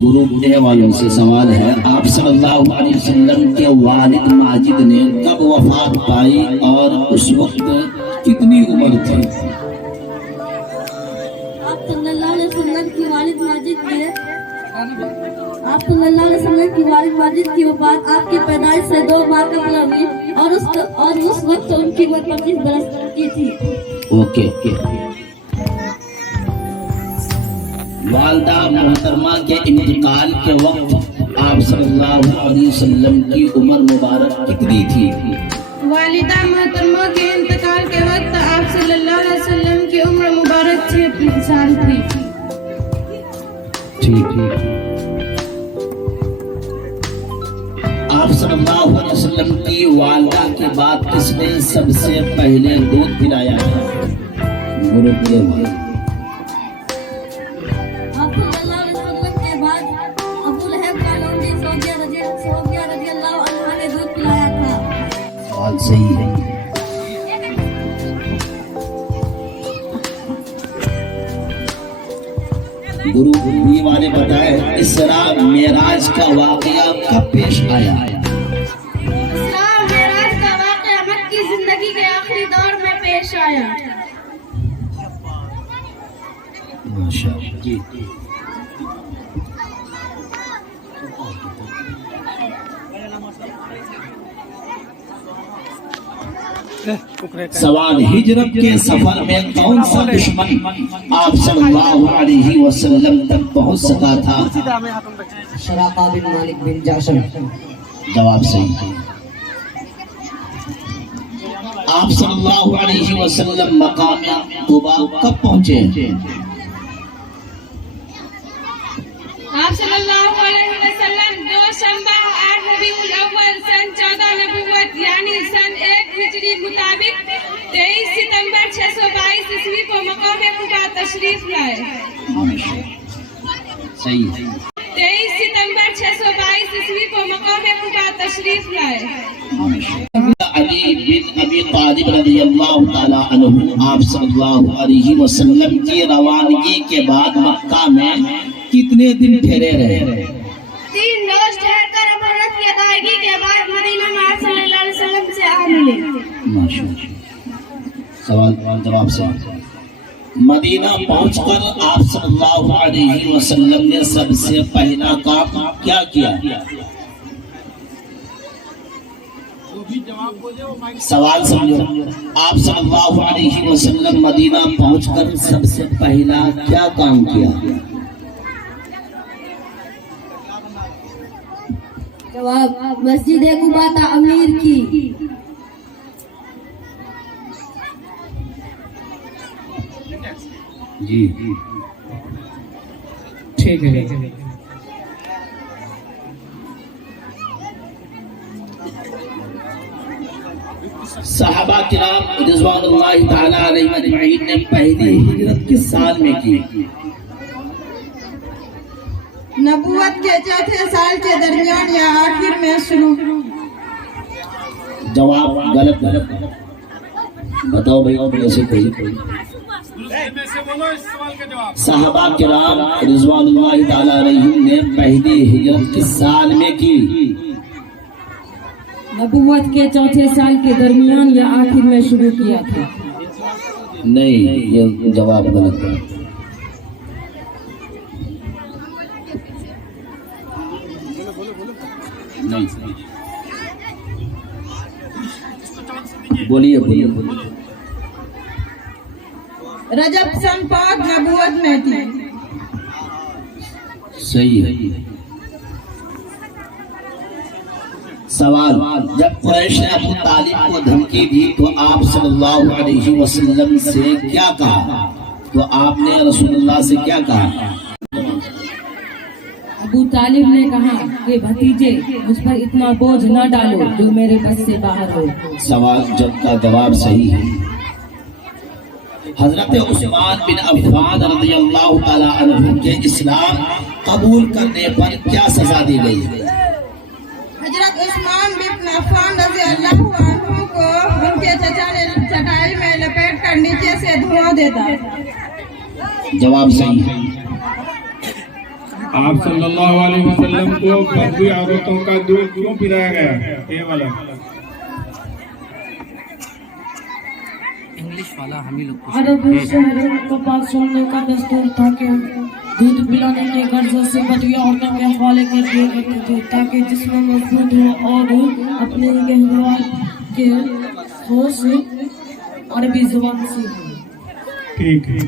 गुरु देने वालों से सवाल है, आप सल्लल्लाहु अलैहि वसल्लम के वालिद माजिद ने कब वफात पाई और उस वक्त कितनी उम्र थी? आप सल्लल्लाहु अलैहि वसल्लम की वालिद माजिद की वफात आपकी पैदाइश से 2 माह कबल हुई और उस वक्त उनकी उम्र 25 बरस की थी। ओके। वालदा मोहतरमा के इंतकाल के वक्त आप सल्लल्लाहु अलैहि वसल्लम की उम्र मुबारक कितनी थी? वालिदा मोहतरमा के इंतकाल के वक्त आप सल्लल्लाहु अलैहि वसल्लम की उम्र मुबारक 6 साल थी। ठीक। आप सल्लल्लाहु अलैहि वसल्लम की वालदा के बाद किसने सबसे पहले दूध पिलाया? गुरु के बाद। आप सल्लल्लाहु अलैहि वसल्लम के बाद अबू लहब का लौंडी सोफिया रज़ियल्लाहु अन्हा ने दूध पिलाया था। सवाल सही है। गुरु गुरुवार ने बताया, इसरा मेराज का वाकया कब पेश आया? इसरा मेराज का वाकया मक्की की जिंदगी के आखिरी दौर में पेश आया। माशाअल्लाह जी। सवाल, हिजरत के सफर में कौन सा दुश्मन आप सल्लल्लाहु अलैहि वसल्लम तक पहुंच सका था? सराका बिन मालिक बिन जाशम। जवाब सही है। आप सल्लल्लाहु अलैहि वसल्लम मकाम तौबा कब पहुंचे? आप सल्लल्लाहु अलैहि वसल्लम 2 शंबा 8 रबीउल अव्वल सन 14 नबुव्वत यानी सन 1 हिजरी मुताबिक 23 सितंबर 622 ईस्वी को मकाम कुबा तशरीफ लाए। सही है। 23 सितंबर 622 ईस्वी को मकाम कुबा तशरीफ लाए। अली बिन अबी तालिब रज़ियल्लाहु ताला अन्हु आप सल्लल्लाहु अलैहि वसल्लम की रवानगी के बाद मक्का में कितने दिन ठहरे रहे? 3 रोज ठहरकर अमानत की अदायगी के बाद मदीना में आप सल्लल्लाहु अलैहि वसल्लम से आ मिले। माशाअल्लाह। सवाल जवाब से मदीना पहुंचकर आप सल्लल्लाहु अलैहि वसल्लम ने सबसे पहला काम क्या किया? सवाल समझो। आप सल्लल्लाहु अलैहि वसल्लम मदीना पहुंचकर सबसे पहला क्या काम किया? जवाब, मस्जिद कुबा तामीर की। जी ठीक है। सहाबा किराम रिज़वानुल्लाहि ताला अलैहिम अजमईन ने पहली हिजरत किस साल में की? नबूवत के 4थे साल के दरमियान या आखिर में शुरू। जवाब गलत। बताओ भाई कैसे कोई सहाबा किराम रिज़वानुल्लाहि ताला अलैहिम ने पहली हिजरत किस साल में की? नबुव्वत के 4थे साल के दरमियान या आखिर में शुरू किया था। नहीं, ये जवाब गलत है। नहीं, बोलिए। रजब सन 5 नबूवत में थी। सही है। सवाल, जब कुरैश ने अबू तालिब को धमकी दी तो आप सल्लल्लाहु अलैहि वसल्लम से क्या कहा? तो आपने रसूलुल्लाह से क्या कहा? अबू तालिब ने कहा कि भतीजे मुझ पर इतना बोझ न डालो जो मेरे बस से बाहर हो। सवाल का जवाब सही है। हजरत उस्मान बिन अफ़्फ़ान रज़ियल्लाहु ताला अन्हु के इस्लाम कबूल करने पर क्या सजा दी गई? हजरत उस्मान बिन अफ़्फ़ान रज़ियल्लाहु अन्हु को उनके चचा ने चटाई में लपेट कर नीचे से धुआं देता। जवाब सही है। आप सल्लल्लाहु अलैहि वसल्लम को बद्वी औरतों का दूध क्यों पिलाया गया? ये वाला अरब शहरों को बात सुनने का दस्तूर था कि दूध पिलाने के गर्ज से बदवी औरतों के हवाले कर दिए करते थे ताकि जिसमें मजबूत हो और अपने गहवार के होश अरबी जुबान से। ठीक है।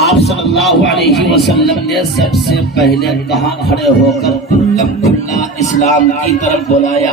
आप सल्लल्लाहु अलैहि वसल्लम ने सबसे पहले कहाँ खड़े होकर खुल्ला इस्लाम की तरफ बुलाया?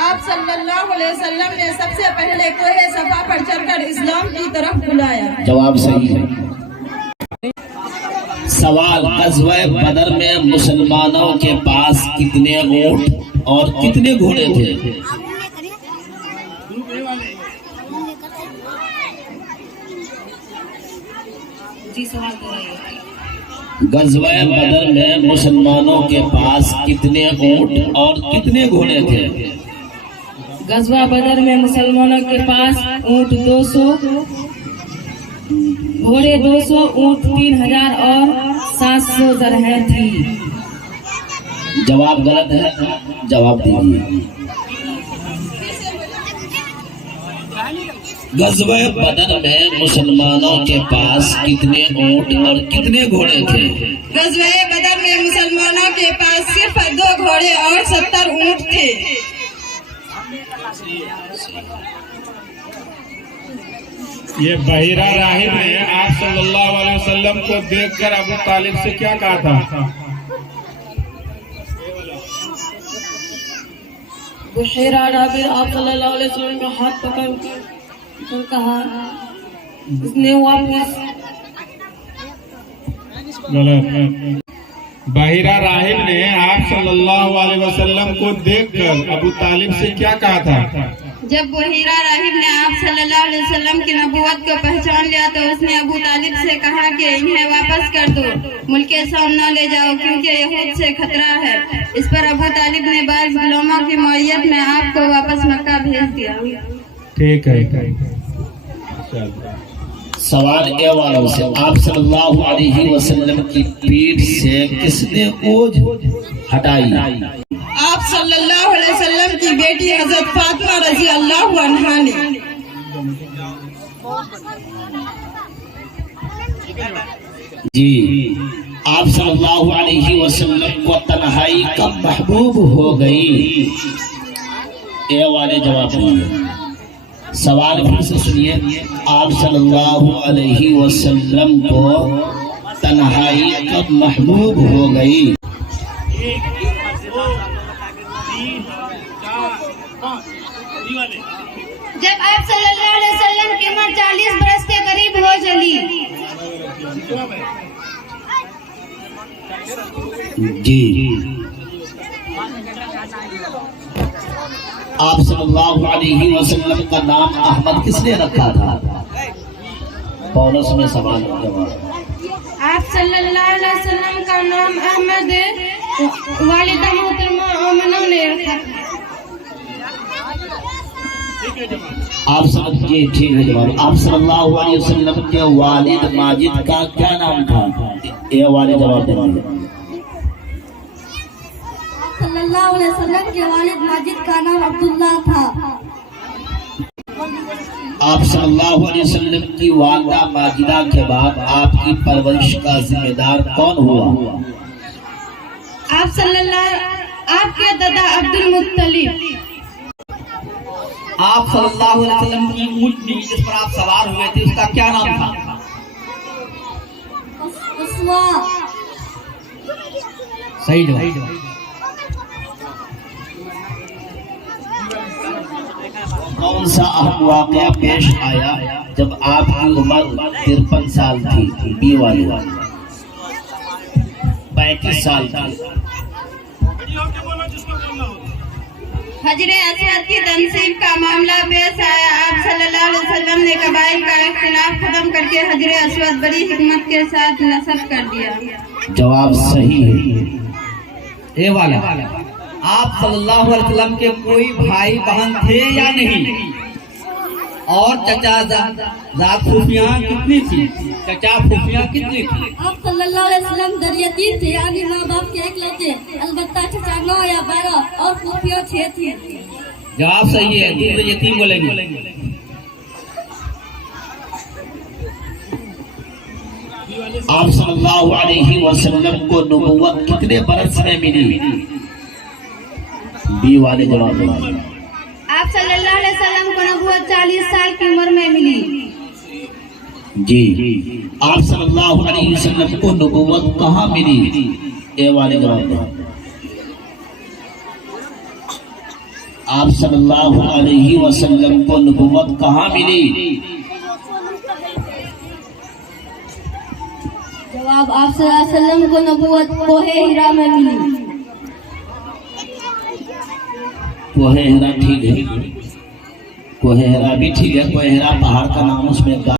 आप सल्लल्लाहु अलैहि वसल्लम ने सबसे पहले कोहे सफा पर चढ़कर इस्लाम की तरफ बुलाया। जवाब सही है। सवाल, ग़ज़वा बदर में मुसलमानों के पास कितने ऊंट और कितने घोड़े थे? ग़ज़वा बदर में मुसलमानों के पास कितने ऊंट और कितने घोड़े थे? ग़ज़वा बदर में मुसलमानों के पास ऊंट 200, घोड़े 200, ऊंट 3000 और 700 जरह थी। जवाब गलत है, जवाब दीजिए। ग़ज़वा बदर में मुसलमानों के पास कितने ऊंट और कितने घोड़े थे? ग़ज़वा बदर में मुसलमानों के पास सिर्फ 2 घोड़े और 70 ऊंट थे। ये बहिरा राहिब ने आप सल्लल्लाहु अलैहि वसल्लम को देखकर अबू तालिब से क्या कहा था? बहिरा राहिब आप सल्लल्लाहु अलैहि वसल्लम का हाथ पकड़ कर कहा, इसने वापस गलत। बहिरा राहिब ने आप सल्लल्लाहु अलैहि वसल्लम को देखकर अबू तालिब से क्या कहा था? जब बहिरा राहिब ने आप सल्लल्लाहु अलैहि वसल्लम की नबूवत को पहचान लिया तो उसने अबू तालिब से कहा कि इन्हें वापस कर दो, मुल्के शाम न ले जाओ क्योंकि यहूद से खतरा है। इस पर अबू तालिब ने बाज़ गुलामों की मौइयत में आपको वापस मक्का भेज दिया। ठीक है। सवाल ए वालों से, आप सल्लल्लाहु अलैहि वसल्लम की पीठ से किसने बोझ हटाई? आप सल्लल्लाहु अलैहि वसल्लम की बेटी हजरत फातिमा रजी अल्लाह अन्हा ने। जी, आप सल्लल्लाहु अलैहि वसल्लम को तन्हाई कब महबूब हो गई? ए वाले जवाब दिए। सवाल फिर से सुनिए, आप सल्लल्लाहु अलैहि वसल्लम को तन्हाई कब महबूब हो गई? जब आप सल्लल्लाहु अलैहि वसल्लम की उम्र 40 बरस के करीब हो चली। जी, आप सल्लल्लाहु अलैहि वसल्लम का नाम अहमद किसने रखा था? पौलुस में सवाल जवाब। आप सल्लल्लाहु अलैहि वसल्लम का नाम अहमद वालिदा मोहतरमा आमना ने रखा। आप जी ठीक है जवाब। आप सल्लल्लाहु अलैहि वसल्लम के वालिद माजिद का क्या नाम था? ये वाले जवाब देंगे। सल्लल्लाहु अलैहि वसल्लम के वालिद माजिद का नाम अब्दुल्लाह था। आप सल्लल्लाहु अलैहि वसल्लम की वालिदा माजिदा के बाद आपकी परवरिश का जिम्मेदार कौन हुआ? आपके दादा अब्दुल मुत्तलिब। आप सल्लल्लाहु अलैहि वसल्लम की ऊँटनी जिस पर आप सवार हुए थे उसका क्या नाम था? उसवा। सही जवाब। कौन सा अहम वाक़या पेश आया जब आपकी उम्र 53 साल थी? बी वाली 35 साल थी। हजरे असवद की तनसीब का मामला पेश आया। आप सल्लल्लाहु अलैहि वसल्लम ने कबाइल का इख्तिलाफ खत्म करके हजरे असवद बड़ी हिकमत के साथ नस्ब कर दिया। जवाब सही है। ए वाला, आप सल्लल्लाहु अलैहि वसल्लम के कोई भाई बहन थे या नहीं? और चचा जात फूफियाँ कितनी थी? चचा फूफियाँ कितनी थी? आप सल्लल्लाहु अलैहि वसल्लम दरियतीन थे, यानी माँ बाप के इकलौते। अलबत्ता चचा 9 या 12 और फूफियाँ 6 थी। जवाब सही है, दूसरे यतीम बोलेंगे। आप सल्लल्लाहु अलैहि वसल्लम को नबुव्वत कितने बरस में मिली? बी वाले जवाब देंगे। आप सल्लल्लाहु अलैहि वसल्लम को नबुव्वत 40 साल की उम्र में मिली। जी। आप सल्लल्लाहु अलैहि वसल्लम को नबुव्वत कहाँ मिली? ए वाले जवाब देंगे। आप सल्लल्लाहु अलैहि वसल्लम को नबुव्वत कहाँ मिली? जवाब, आप सल्लल्लाहु अलैहि वसल्लम को नबुव्वत कोहे हिरा में मिली। कोहे हिरा ठीक है, कोहे हिरा भी ठीक है। कोहे हिरा पहाड़ का नाम, उसमें था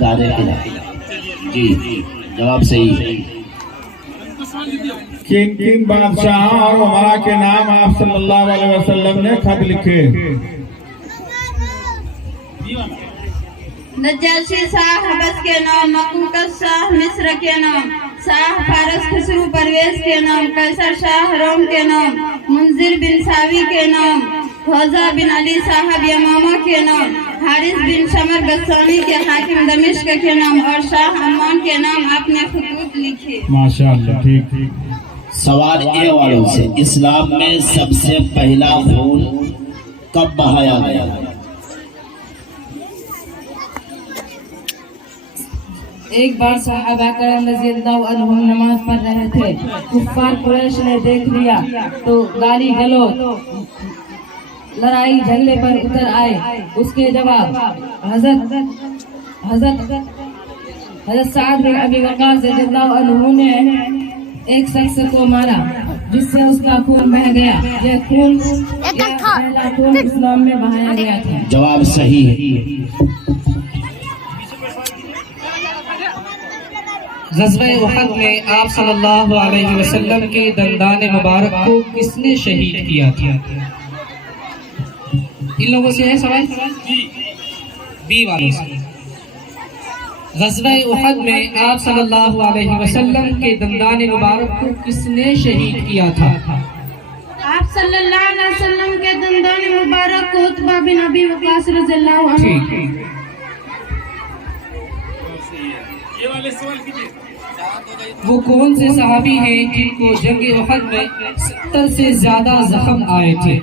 गारे हिरा। जी, जवाब सही है। किन किन बादशाह और उमरा के नाम आप सल्लल्लाहु अलैहि वसल्लम ने खत लिखे? नज्जाशी शाह हबस के नाम, मकूकस शाह मिस्र के नाम, शाह फारस खुसरू परवेज के नाम, कैसर शाह रोम के नाम, मुंजिर बिन सावी के नाम, ख्वाजा बिन अली साहब यमामा के नाम, हारिस बिन शमर गस्सानी के हाकिम दमिश्क के नाम और शाह अम्मान के नाम आपने खुतूत लिखे। माशाअल्लाह, ठीक। सवाल ए वालों से, इस्लाम में सबसे पहला खून कब बहाया गया? एक बार सहाबा करम रज़ियल्लाहु अन्हुम नमाज पढ़ रहे थे। कुफ्फार कुरैश ने देख लिया तो गाली गलौज, लड़ाई झगड़े पर उतर आए। उसके जवाब हज़रत साद बिन अबी वक़ास रज़ियल्लाहु अन्हु ने एक शख्स को मारा, जिससे उसका खून बह गया। यह खून पहला खून इस्लाम में बहाया गया था। जवाब सही है। ग़ज़वा उहद में आप सल्लल्लाहु अलैहि वसल्लम के दंदान मुबारक को किसने शहीद किया था? इन लोगों से है सवाल, बी वालों से। ग़ज़वा उहद में आप सल्लल्लाहु अलैहि वसल्लम के दंदान मुबारक को किसने शहीद किया था? आप सल्लल्लाहु अलैहि वसल्लम के दंदान मुबारक को उतबा बिन अबी वक़ास रज़ियल्लाहु अन्हु। वो कौन से सहाबी हैं जिनको जंग उहद में 70 से ज्यादा जख्म आए थे?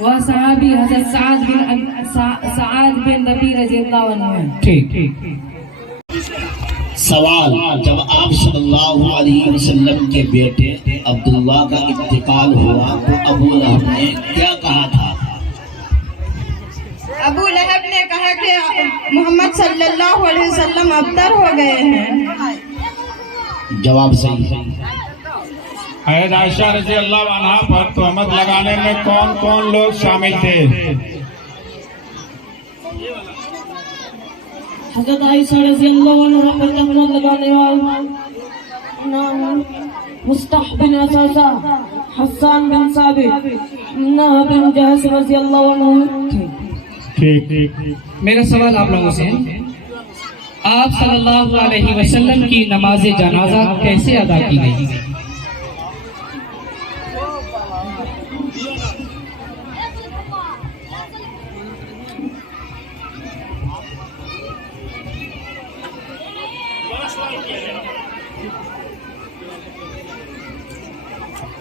वह सहाबी हज़रत साद बिन रबी रज़ियल्लाहु अन्हु है। ठीक। सवाल, जब आप सल्लल्लाहु अलैहि वसल्लम के बेटे अब्दुल्ला का इंतकाल हुआ तो अबू लहब ने क्या कहा था? अबू लहब ने कहा कि मोहम्मद सल्लल्लाहु अलैहि वसल्लम अबतर हो गए हैं। जवाब सही है। हज़रत आयशा रज़ियल्लाहु अन्हा पर तहमत लगाने में कौन कौन लोग शामिल थे? हज़रत आयशा रज़ियल्लाहु अन्हा पर तहमत लगाने वाले मुस्ताह बिन असासा, हसन बिन साबित, नह बिन जहश रज़ियल्लाहु अन्हु थे। ठीक। मेरा सवाल आप लोगों से है, आप सल्लल्लाहु अलैहि वसल्लम की नमाज जनाजा कैसे अदा की गई?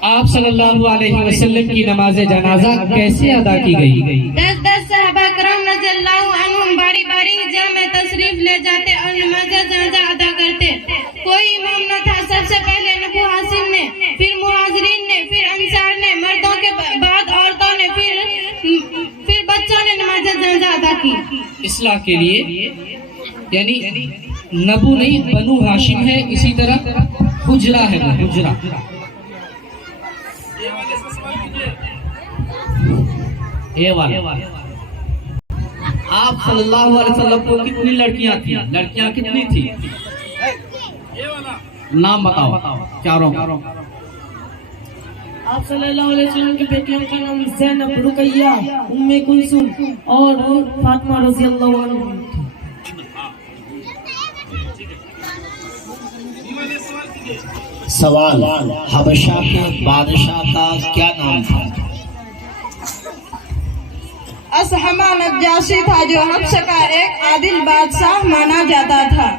आप सल्लल्लाहु अलैहि वसल्लम की नमाज जनाजा कैसे अदा की गई? 10 सहाबा करम रज़ियल्लाहु अन्हुम बारी बारी जामे तशरीफ ले जाते और नमाज जनाजा अदा करते। कोई इमाम न था। सबसे पहले नबू हाशिम ने, फिर मुहाजिरीन ने, फिर अंसार ने, मर्दों के बाद औरतों ने, फिर बच्चों ने नमाज जनाजा अदा की। इस्लाह के लिए, यानी नबू नहीं बनु हाशिम है, इसी तरह हुजरा है, हुजरा। आप सल्लल्लाहु अलैहि वसल्लम को कितनी लड़कियां थी? लड़कियां कितनी थी? नाम बताओ चारों। आप सल्लल्लाहु अलैहि वसल्लम की बेटियों का नाम ज़ैनब, रुकैया, उम्मे कुलसूम और फातिमा रज़ी अल्लाह अन्हा। सवाल, हबशा के बादशाह का क्या नाम था? असहमा नज्जाशी था, जो हब्स का एक आदिल बादशाह माना जाता था।